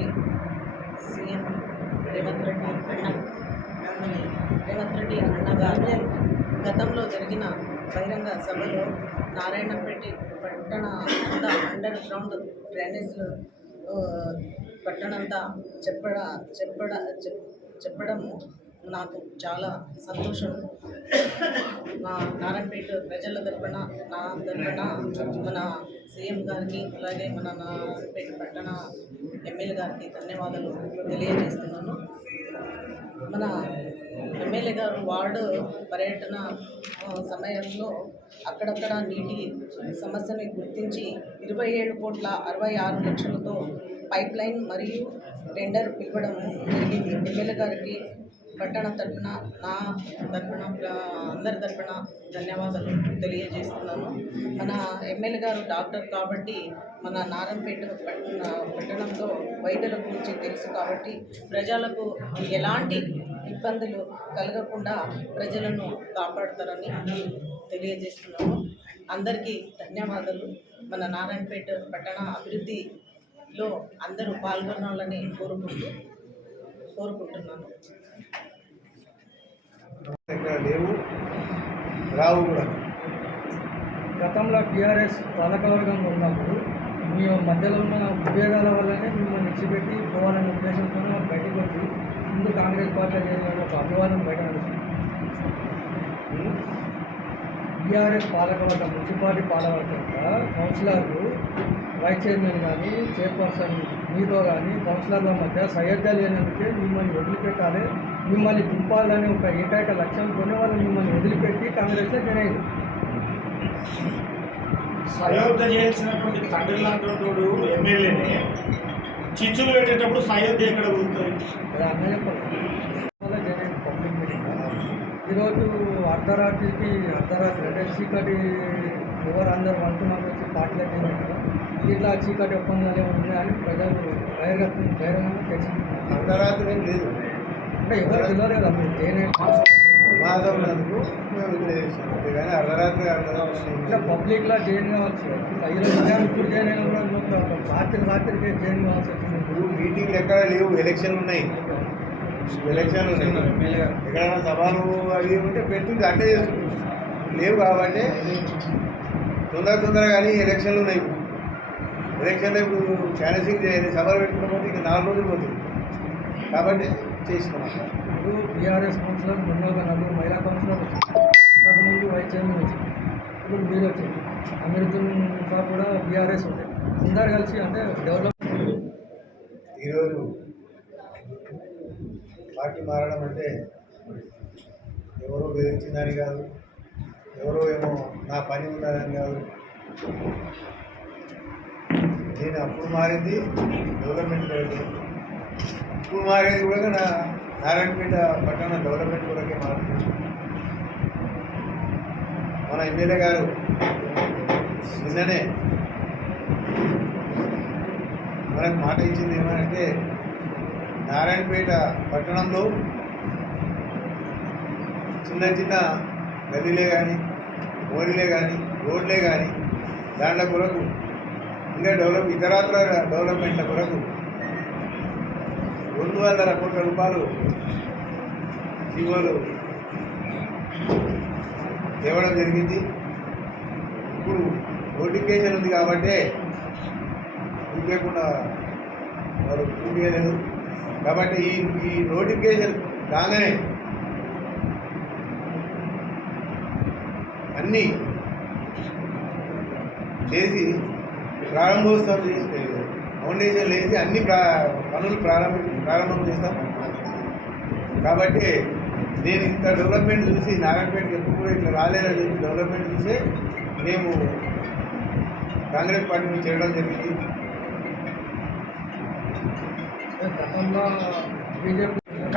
Shri CM Revanth Reddy అన్నగారు గతంలో జరిగిన బహిరంగ సభలో నారాయణపేట పట్టణ అంతా అండర్ గ్రౌండ్ డ్రైనేజ్ పట్టణంతా చెప్పడము నాకు చాలా సంతోషం. మా నారాయణపేట ప్రజల తరపున నా తరపున మన సీఎం గారికి అలాగే మన నారాయణపేట పట్టణ ఎమ్మెల్యే గారికి ధన్యవాదాలు తెలియజేస్తున్నాను. మన ఎమ్మెల్యే గారు వార్డు పర్యటన సమయంలో అక్కడక్కడ నీటి సమస్యని గుర్తించి 27,66,00,000తో పైప్ లైన్ మరియు టెండర్ పిలవడం జరిగింది. ఎమ్మెల్యే గారికి పట్టణ తరపున నా తరపున అందరి తరపున ధన్యవాదాలు తెలియజేస్తున్నాను. మన ఎమ్మెల్యే గారు డాక్టర్ కాబట్టి మన నారాయణపేట పట్టణంలో వైద్యుల గురించి తెలుసు కాబట్టి ప్రజలకు ఎలాంటి ఇబ్బందులు కలగకుండా ప్రజలను కాపాడుతారని తెలియజేస్తున్నాను. అందరికీ ధన్యవాదాలు. మన నారాయణపేట పట్టణ అభివృద్ధిలో అందరూ పాల్గొనాలని కోరుకుంటున్నాను. లేవు రావు కూడా. గతంలో టీఆర్ఎస్ పాలకవర్గంలో ఉన్నప్పుడు మీ మధ్యలో ఉన్న విభేదాల వల్లనే మిమ్మల్ని విడిచిపెట్టి పోవాలనే ఉద్దేశంతో బయటకు వచ్చి ముందు కాంగ్రెస్ పార్టీ చేయాలని ఒక అభివాదం బయట నడుస్తుంది. టీఆర్ఎస్ పాలకవర్గం మున్సిపాలిటీ పాలకవర్గంగా కౌన్సిలర్లు వైస్ చైర్మన్ కానీ చైర్పర్సన్ మీతో కానీ కౌన్సిలర్ల మధ్య సయోధ్య లేనందుకే మిమ్మల్ని వదిలిపెట్టాలి, మిమ్మల్ని దింపాలని ఒక ఏకైక లక్ష్యంతోనే వాళ్ళు మిమ్మల్ని వదిలిపెట్టి కాంగ్రెస్లో జాయిన్ అయ్యారు. సయోధ్య చేసినటువంటి తండ్రి లాంటి ఎమ్మెల్యేనే చిచ్చులు పెట్టేటప్పుడు సయోధ్య ఎక్కడ కుదురుతుంది? అది అన్న చెప్పండి. జాయిన్ పబ్లిక్ మీటింగ్ ఈరోజు అర్ధరాత్రి 2 చీకటి ఎవరు అందరూ అనుకున్నారు వచ్చి పార్టీలకు ఏమైనా ఇట్లా చీకటి ఒప్పందాలు ఉన్నాయని ప్రజలు బహిరంగంగా తెలుసుకుంటున్నారు. అర్ధరాత్రి ఏం లేదు అంటే ఎవరు తెలియలేదు అప్పుడు మాధవులందుకు మేము విజయం అంతేగాని అర్ధరాత్రి ఇట్లా పబ్లిక్లో జాయిన్ కావాల్సి ఇప్పుడు జాయిన్ అయినా కూడా రాత్రికి జాయిన్ కావాల్సి వచ్చింది. ఇప్పుడు మీటింగ్లు ఎక్కడ లేవు, ఎలక్షన్లు ఉన్నాయి. ఎక్కడైనా సభలు అవి ఉంటే పెడుతుంది, అంటే చేస్తుంది. లేవు కాబట్టి తొందరగా కానీ ఎలక్షన్లు ఉన్నాయి. ఎలక్షన్లో ఇప్పుడు క్యాన్సింగ్ చేయాలి, సభలు పెట్టుకున్న పోతే ఇంకా 4 రోజులు పోతుంది కాబట్టి చేసినాం. ఇప్పుడు టీఆర్ఎస్ కౌన్సిలర్ మొన్న 4 మహిళా కౌన్సిలర్ అంతకుముందు వైస్ చైర్మన్ వచ్చింది, ఇప్పుడు మీరు వచ్చింది. అమృతంగా కూడా టీఆర్ఎస్ ఉంటాయి. అందరు కలిసి అంటే డెవలప్మెంట్. ఈరోజు పార్టీ మారడం అంటే ఎవరో బెదిరించిందని కాదు, ఎవరో ఏమో నా పని ఉన్నదని కాదు. నేను అప్పుడు మారింది డెవలప్మెంట్ కొరకే, ఇప్పుడు మారేది కూడా నా నారాయణపేట పట్టణ డెవలప్మెంట్ కొరకే మారుతుంది. మన ఎమ్మెల్యే గారు నిన్ననే మనకు మాట ఇచ్చింది ఏమంటే నారాయణపేట పట్టణంలో చిన్న గదిలే కానీ మోరీలే కానీ రోడ్లే కానీ దాంట్లో కొరకు ఇంకా ఇతరత్ర డెవలప్మెంట్ల కొరకు 200 కోట్ల రూపాయలు జీవోలు తేవడం జరిగింది. ఇప్పుడు నోటిఫికేషన్ ఉంది కాబట్టి చూపించకుండా వారు చూపించలేదు. కాబట్టి ఈ నోటిఫికేషన్ కాగానే అన్నీ చేసి ప్రారంభోత్సవం చేసి ఫౌండేషన్ వేసి అన్ని పనులు ప్రారంభం చేస్తాం. కాబట్టి నేను ఇంత డెవలప్మెంట్ చూసి నారాయణపేటకి ఎప్పుడు కూడా ఇట్లా రాలేదని డెవలప్మెంట్ చూసే మేము కాంగ్రెస్ పార్టీని చేరడం జరిగింది.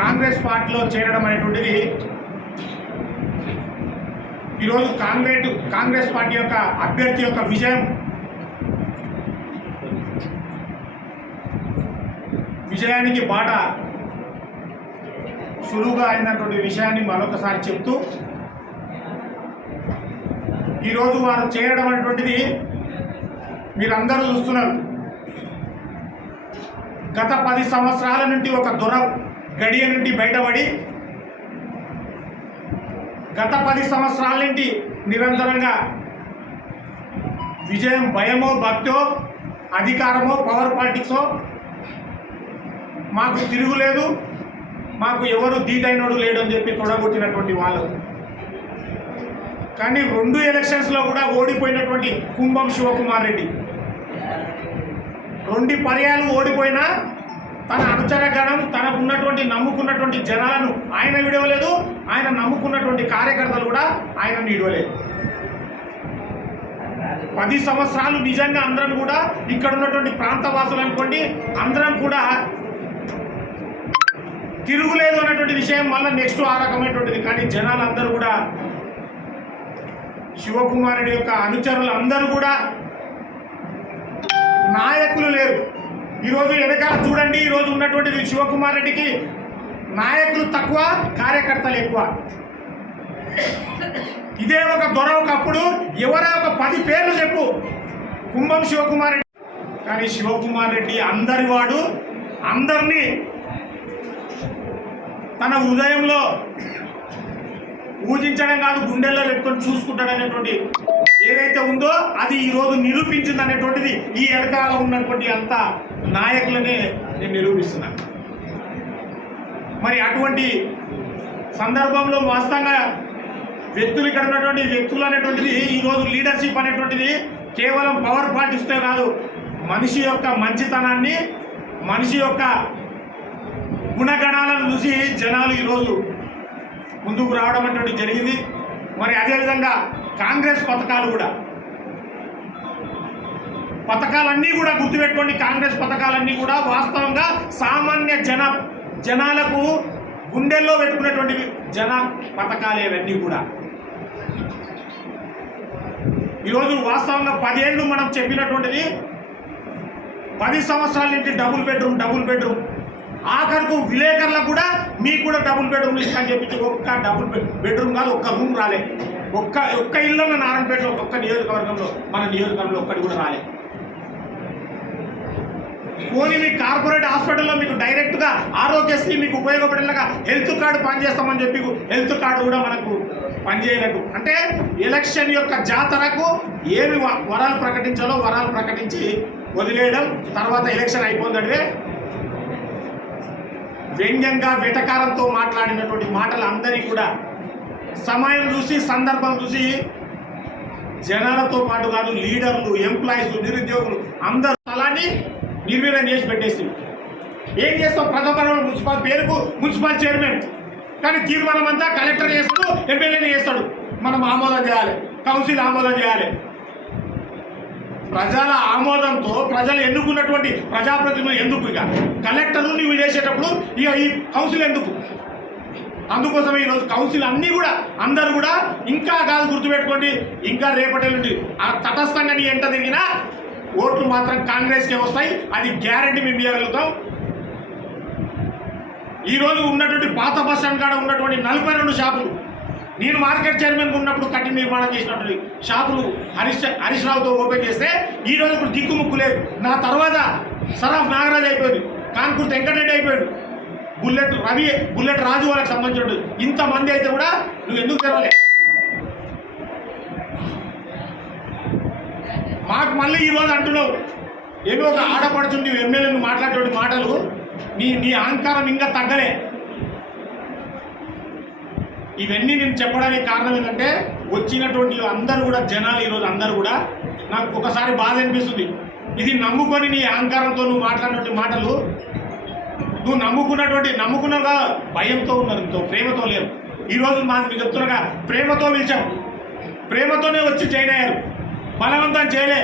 కాంగ్రెస్ పార్టీలో చేరడం అనేటువంటిది ఈరోజు కాంగ్రెస్ పార్టీ యొక్క అభ్యర్థి యొక్క విజయానికి బాట సులువుగా అయినటువంటి విషయాన్ని మరొకసారి చెప్తూ ఈరోజు వారు చేయడం అనేటువంటిది మీరందరూ చూస్తున్నారు. గత 10 సంవత్సరాల నుండి ఒక దొర గడియ నుండి బయటపడి గత 10 సంవత్సరాల నుండి నిరంతరంగా విజయం భయమో భక్తో అధికారమో పవర్ పాలిటిక్సో మాకు తిరుగులేదు, మాకు ఎవరు ధీటైనోడు లేడు అని చెప్పి తొడగొట్టినటువంటి వాళ్ళు. కానీ 2 ఎలక్షన్స్లో కూడా ఓడిపోయినటువంటి కుంభం శివకుమార్ రెడ్డి 2 పర్యాలు ఓడిపోయినా తన అనుచరగణం, తనకు ఉన్నటువంటి నమ్ముకున్నటువంటి జనాలను ఆయన విడవలేదు, ఆయన నమ్ముకున్నటువంటి కార్యకర్తలు కూడా ఆయన విడవలేదు. 10 సంవత్సరాలు నిజంగా అందరం కూడా ఇక్కడ ఉన్నటువంటి ప్రాంతవాసులు అనుకోండి, అందరం కూడా తిరుగులేదు అన్నటువంటి విషయం మళ్ళీ నెక్స్ట్ ఆ రకమైనటువంటిది. కానీ జనాలు అందరూ కూడా శివకుమార్ రెడ్డి యొక్క అనుచరులు అందరూ కూడా నాయకులు లేరు. ఈరోజు వెనకాల చూడండి, ఈరోజు ఉన్నటువంటిది శివకుమార్ రెడ్డికి నాయకులు తక్కువ, కార్యకర్తలు ఎక్కువ. ఇదే ఒక దొర ఒకప్పుడు ఎవరో ఒక 10 పేర్లు చెప్పు కుంభం శివకుమార్ రెడ్డి. కానీ శివకుమార్ రెడ్డి అందరి వాడు, అందరినీ తన హృదయంలో పూజించడం కాదు గుండెల్లో పెట్టుకొని చూసుకుంటాడనేటువంటి ఏదైతే ఉందో అది ఈరోజు నిరూపించింది అనేటువంటిది ఈ వెనకాల ఉన్నటువంటి అంత నాయకులనే నేను నిరూపిస్తున్నాను. మరి అటువంటి సందర్భంలో వాస్తవంగా వ్యక్తులు ఇక్కడ ఉన్నటువంటి వ్యక్తులు అనేటువంటిది ఈరోజు లీడర్షిప్ అనేటువంటిది కేవలం పవర్ పాలిటిక్స్తో కాదు, మనిషి యొక్క మంచితనాన్ని, మనిషి యొక్క గుణగణాలను చూసి జనాలు ఈరోజు ముందుకు రావడం అనేటువంటి జరిగింది. మరి అదేవిధంగా కాంగ్రెస్ పథకాలన్నీ కూడా గుర్తుపెట్టుకోండి. కాంగ్రెస్ పథకాలన్నీ కూడా వాస్తవంగా సామాన్య జనాలకు గుండెల్లో పెట్టుకునేటువంటి పథకాలే అవన్నీ కూడా. ఈరోజు వాస్తవంగా 10 ఏళ్ళు మనం చెప్పినటువంటిది 10 సంవత్సరాల నుంచి డబుల్ బెడ్రూమ్ ఆఖరుకు విలేకరులకు కూడా మీకు కూడా డబుల్ బెడ్రూమ్ ఇస్తాను చెప్పి ఒక్క డబుల్ బెడ్రూమ్ కాదు, ఒక్క రూమ్ రాలే. ఒక్క ఇల్లు నారాయణపేటలో ఒక్క నియోజకవర్గంలో, మన నియోజకవర్గంలో ఒక్కటి కూడా రాలే. పోనీ మీ కార్పొరేట్ హాస్పిటల్లో మీకు డైరెక్ట్గా ఆరోగ్యశ్రీ మీకు ఉపయోగపడేలాగా హెల్త్ కార్డు పనిచేస్తామని చెప్పి హెల్త్ కార్డు కూడా మనకు పనిచేయలేదు. అంటే ఎలక్షన్ యొక్క జాతరకు ఏమి వరాలు ప్రకటించాలో వరాలు ప్రకటించి వదిలేయడం, తర్వాత ఎలక్షన్ అయిపోయిందంటే వ్యంగ్యంగా వెటకారంతో మాట్లాడినటువంటి మాటలు అందరికీ కూడా సమయం చూసి సందర్భం చూసి జనాలతో పాటు కాదు లీడర్లు, ఎంప్లాయీస్, నిరుద్యోగులు అందరూ స్థలాన్ని నిర్వీర్యం చేసి పెట్టేసి ఏం చేస్తాం? ప్రథమ పేరుకు మున్సిపల్ చైర్మన్, కానీ తీర్మానం అంతా కలెక్టర్ చేస్తాడు, ఎమ్మెల్యేని చేస్తాడు. మనం ఆమోదం చేయాలి, కౌన్సిల్ ఆమోదం చేయాలి. ప్రజల ఆమోదంతో ప్రజలు ఎన్నుకున్నటువంటి ప్రజాప్రతినిధులు ఎందుకు? ఇక కలెక్టర్ నువ్వు చేసేటప్పుడు ఇక ఈ కౌన్సిల్ ఎందుకు? అందుకోసమే ఈరోజు కౌన్సిల్ అన్నీ కూడా అందరూ కూడా ఇంకా కాదు గుర్తుపెట్టుకోండి, ఇంకా రేపటి నుండి ఆ తటస్థంగా నీ ఎంత తిరిగినా ఓట్లు మాత్రం కాంగ్రెస్కే వస్తాయి. అది గ్యారంటీ మేము ఇవ్వగలుగుతాం. ఈరోజు ఉన్నటువంటి పాత బస్ స్టాండ్ కాడ ఉన్నటువంటి 42 షాపులు నేను మార్కెట్ చైర్మన్గా ఉన్నప్పుడు కట్టి నిర్మాణం చేసినటువంటి షాపులు హరీష్ రావుతో ఓపెన్ చేస్తే ఈరోజు ఇప్పుడు దిక్కుముక్కు లేదు. నా తర్వాత సరాఫ్ నాగరాజ్ అయిపోయింది, కాన్పూర్ వెంకటరెడ్డి అయిపోయాడు, బుల్లెట్ రాజు వాళ్ళకి సంబంధించిన ఇంతమంది అయితే కూడా నువ్వు ఎందుకు తెరవలే? మాకు మళ్ళీ ఈరోజు అంటున్నావు ఏదో ఒక ఆడపడుతుంది ఎమ్మెల్యేను మాట్లాడేటువంటి మాటలు, నీ అహంకారం ఇంకా తగ్గలే. ఇవన్నీ నేను చెప్పడానికి కారణం ఏంటంటే వచ్చినటువంటి అందరూ కూడా జనాలు ఈరోజు అందరూ కూడా నాకు ఒకసారి బాధ అనిపిస్తుంది. ఇది నమ్ముకొని నీ అహంకారంతో నువ్వు మాట్లాడినటువంటి మాటలు, నువ్వు నమ్ముకున్నగా భయంతో ఉన్నారు, ఇంతో ప్రేమతో లేరు. ఈరోజు మీకు చెప్తున్నాగా ప్రేమతో పిలిచాం, ప్రేమతోనే వచ్చి జాయిన్ అయ్యారు, బలవంతం చేయలే.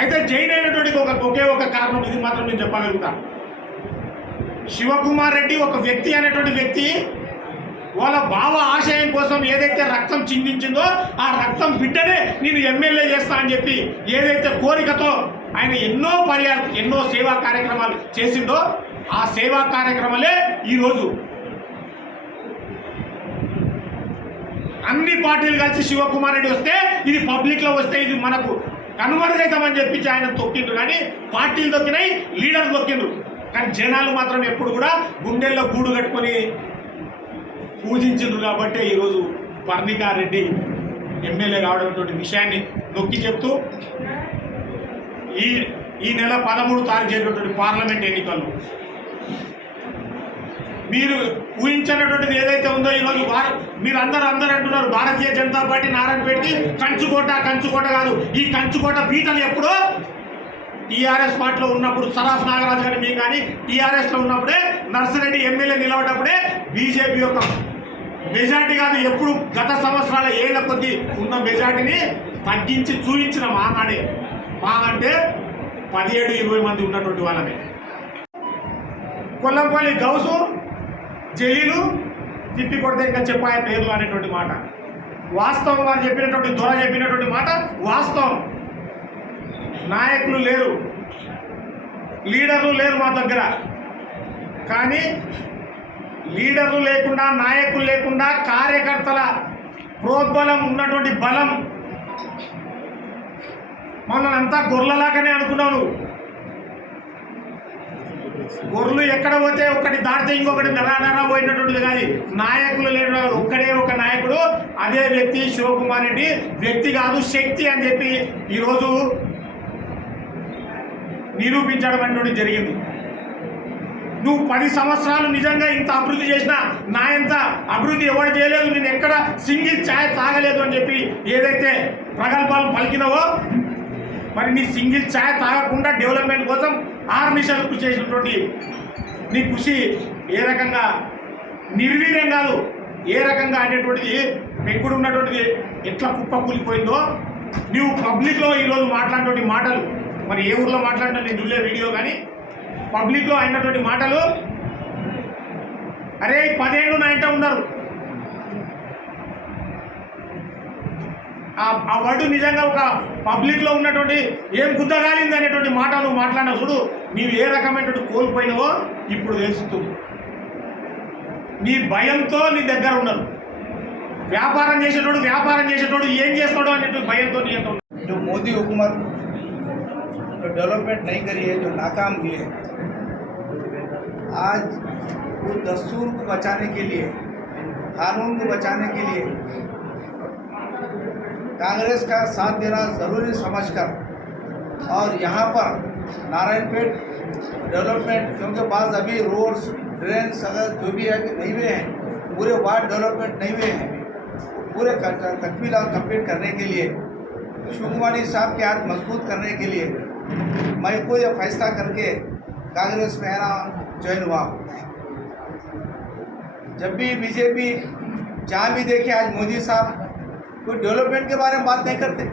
అయితే జాయిన్ అయినటువంటి ఒకే ఒక కారణం ఇది మాత్రం నేను చెప్పగలుగుతా. శివకుమార్ రెడ్డి ఒక వ్యక్తి అనేటువంటి వ్యక్తి వాళ్ళ భావ ఆశయం కోసం ఏదైతే రక్తం చిందించిందో ఆ రక్తం బిడ్డనే నేను ఎమ్మెల్యే చేస్తా అని చెప్పి ఏదైతే కోరికతో ఆయన ఎన్నో సేవా కార్యక్రమాలు చేసిండో ఆ సేవా కార్యక్రమాలే ఈరోజు అన్ని పార్టీలు కలిసి శివకుమార్ రెడ్డి వస్తే ఇది పబ్లిక్లో వస్తే ఇది మనకు కనుమరుగైతామని చెప్పించి ఆయన తొక్కిండ్రు. కానీ పార్టీలు తొక్కినాయి, లీడర్లు తొక్కిండ్రు. కానీ జనాలు మాత్రం ఎప్పుడు కూడా గుండెల్లో గూడు కట్టుకొని పూజించిండ్రు. కాబట్టి ఈరోజు పర్ణికారెడ్డి ఎమ్మెల్యే కావడం విషయాన్ని నొక్కి చెప్తూ ఈ నెల 13 తారీఖు జరిగినటువంటి పార్లమెంట్ ఎన్నికల్లో మీరు ఊహించినటువంటిది ఏదైతే ఉందో ఈరోజు మీరు అందరూ అంటున్నారు భారతీయ జనతా పార్టీ నారాయణపేటకి కంచుకోట కాదు. ఈ కంచుకోట బీటలు ఎప్పుడో టీఆర్ఎస్ పార్టీలో ఉన్నప్పుడు సరాఫ్ నాగరాజు గారి మేము కానీ టీఆర్ఎస్లో ఉన్నప్పుడే నర్సిరెడ్డి ఎమ్మెల్యే నిలబడ్డప్పుడే బీజేపీ యొక్క మెజార్టీ కాదు, ఎప్పుడు గత సంవత్సరాల ఏళ్ల కొద్దీ ఉన్న మెజార్టీని తగ్గించి చూపించిన మానాడే. మా అంటే 17-20 మంది ఉన్నటువంటి వాళ్ళని కొల్లంపల్లి గౌసు జలీలు తిప్పి కొడితే ఇంకా చెప్పాయ పేర్లు అనేటువంటి మాట వాస్తవం. వారు చెప్పినటువంటి దొర చెప్పినటువంటి మాట వాస్తవం. నాయకులు లేరు, లీడర్లు లేరు మా దగ్గర. కానీ లీడర్లు లేకుండా, నాయకులు లేకుండా, కార్యకర్తల ప్రోద్బలం ఉన్నటువంటి బలం మనంతా గొర్రెలాగానే అనుకున్నావు నువ్వు. గొర్రెలు ఎక్కడ పోతే ఒకటి దాటితే ఇంకొకటి నెరా పోయినటువంటిది కానీ నాయకులు లేని ఒక్కడే ఒక నాయకుడు, అదే వ్యక్తి శివకుమార్ రెడ్డి. వ్యక్తి కాదు, శక్తి అని చెప్పి ఈరోజు నిరూపించడం అనేటువంటి జరిగింది. నువ్వు 10 సంవత్సరాలు నిజంగా ఇంత అభివృద్ధి చేసినా నా ఇంత అభివృద్ధి ఎవరు చేయలేదు, నేను ఎక్కడ సింగిల్ ఛాయ్ తాగలేదు అని చెప్పి ఏదైతే ప్రగల్భాలు పలికినావో, మరి నీ సింగిల్ ఛాయ్ తాగకుండా డెవలప్మెంట్ కోసం 6 నిమిషాలు కృషి చేసినటువంటి నీ కృషి ఏ రకంగా నిర్వీర్యం కాదు, ఏ రకంగా అనేటువంటిది పెంకుడు ఉన్నటువంటిది ఎట్లా కుప్ప కూలిపోయిందో నువ్వు పబ్లిక్లో ఈరోజు మాట్లాడినటువంటి మాటలు, మరి ఏ ఊర్లో మాట్లాడినా నేను చూడలే వీడియో, కానీ పబ్లిక్లో అయినటువంటి మాటలు, అరే 10 ఏళ్ళు నా ఇంట ఉన్నారు. ఆ వర్డ్ నిజంగా ఒక పబ్లిక్లో ఉన్నటువంటి ఏం గుద్దగాలింది అనేటువంటి మాట నువ్వు మాట్లాడినా చూడు, నీవు ఏ రకమైనటువంటి కోల్పోయినావో ఇప్పుడు తెలుస్తుంది. నీ భయంతో నీ దగ్గర ఉన్నారు. వ్యాపారం చేసేటోడు ఏం చేస్తాడో అనేటువంటి భయంతో నీ ఎంత. जो मोदी हुकूमत जो डेवलपमेंट नहीं करी है, जो नाकाम हुई है, आज वो दस्तूर को बचाने के लिए, कानून को बचाने के लिए कांग्रेस का साथ देना ज़रूरी समझकर और यहाँ पर नारायणपेट डेवलपमेंट, क्योंकि बाद अभी रोड्स ड्रेन्स अगर जो भी है नहीं हुए हैं, पूरे वार्ड डेवलपमेंट नहीं हुए हैं, पूरे तकमील और कंप्लीट करने के लिए शिवकुमार साहब के हाथ मजबूत करने के लिए मैं को यह फैसला करके कांग्रेस में आना ज्वाइन हुआ। जब भी बीजेपी जहाँ भी देखे, आज मोदी साहब कोई डेवलपमेंट के बारे में बात नहीं करते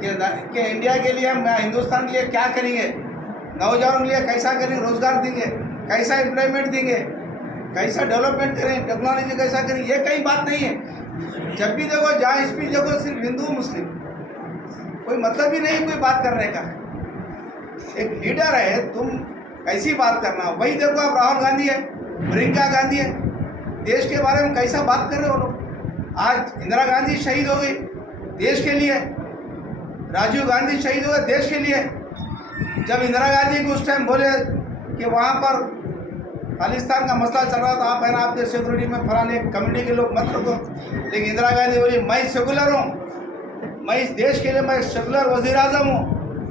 कि इंडिया के लिए, हम हिंदुस्तान के लिए क्या करेंगे, नौजवानों के लिए कैसा करेंगे, रोजगार देंगे, कैसा एम्प्लॉयमेंट देंगे, कैसा डेवलपमेंट करें, टेक्नोलॉजी कैसा करें, ये कई बात नहीं है। जब भी देखो, जहाँ स्पीच देखो, सिर्फ हिंदू मुस्लिम, कोई मतलब ही नहीं कोई बात करने का। एक लीडर है, तुम कैसी बात करना। वही देखो, अब राहुल गांधी है, प्रियंका गांधी है, देश के बारे में कैसा बात कर रहे हो लोग। आज इंदिरा गांधी शहीद हो गई देश के लिए, राजीव गांधी शहीद हो गए देश के लिए। जब इंदिरा गांधी को उस टाइम बोले कि वहाँ पर खालिस्तान का मसला चल रहा था, आप है ना, आपके सिक्योरिटी में फलाने कम्युनिटी के लोग मत रखो, लेकिन इंदिरा गांधी बोली मैं सेकुलर हूँ, मैं इस देश के लिए मैं सेकुलर वज़ीर आज़म हूँ,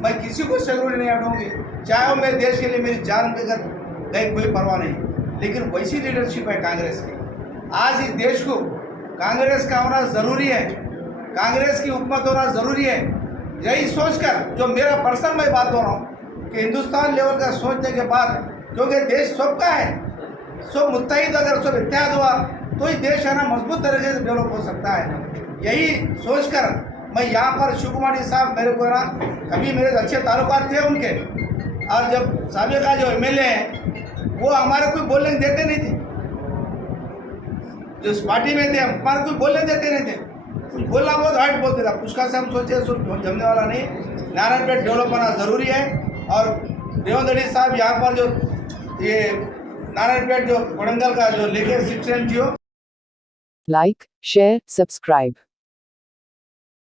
मैं किसी को सिक्योरिटी नहीं हटाऊँगी, चाहे वो मेरे देश के लिए मेरी जान बेगर गई, कोई परवाह नहीं। लेकिन वैसी लीडरशिप है कांग्रेस की। आज इस देश को कांग्रेस का होना ज़रूरी है, कांग्रेस की हुकूमत होना ज़रूरी है। यही सोचकर, जो मेरा पर्सनल मैं बात हो रहा हूँ कि हिंदुस्तान लेवल का सोचने के बाद, क्योंकि देश सबका है, सब मुत्तहिद अगर सब इत्तेहाद हुआ तो ही देश है ना मजबूत तरीके से डेवलप हो सकता है। यही सोचकर मैं यहाँ पर शिवकुमार साहब, मेरे को ना कभी मेरे अच्छे ताल्लुकात थे उनके, और जब साबिका जो एमएलए हैं वो हमारे कोई बोलने देते नहीं थे, जो इस पार्टी में थे हमारे कोई बोलने देते नहीं थे, कुछ बोलना बहुत हार्ड बोलते था। उसका से हम सोचे जमने वाला नहीं, नारायणपेट डेवलप होना ज़रूरी है। और रेवंत रेड्डी साहब यहाँ पर जो ये नारायणपेट जो कोडंगल का जो लेके 6 NGO like, share, subscribe.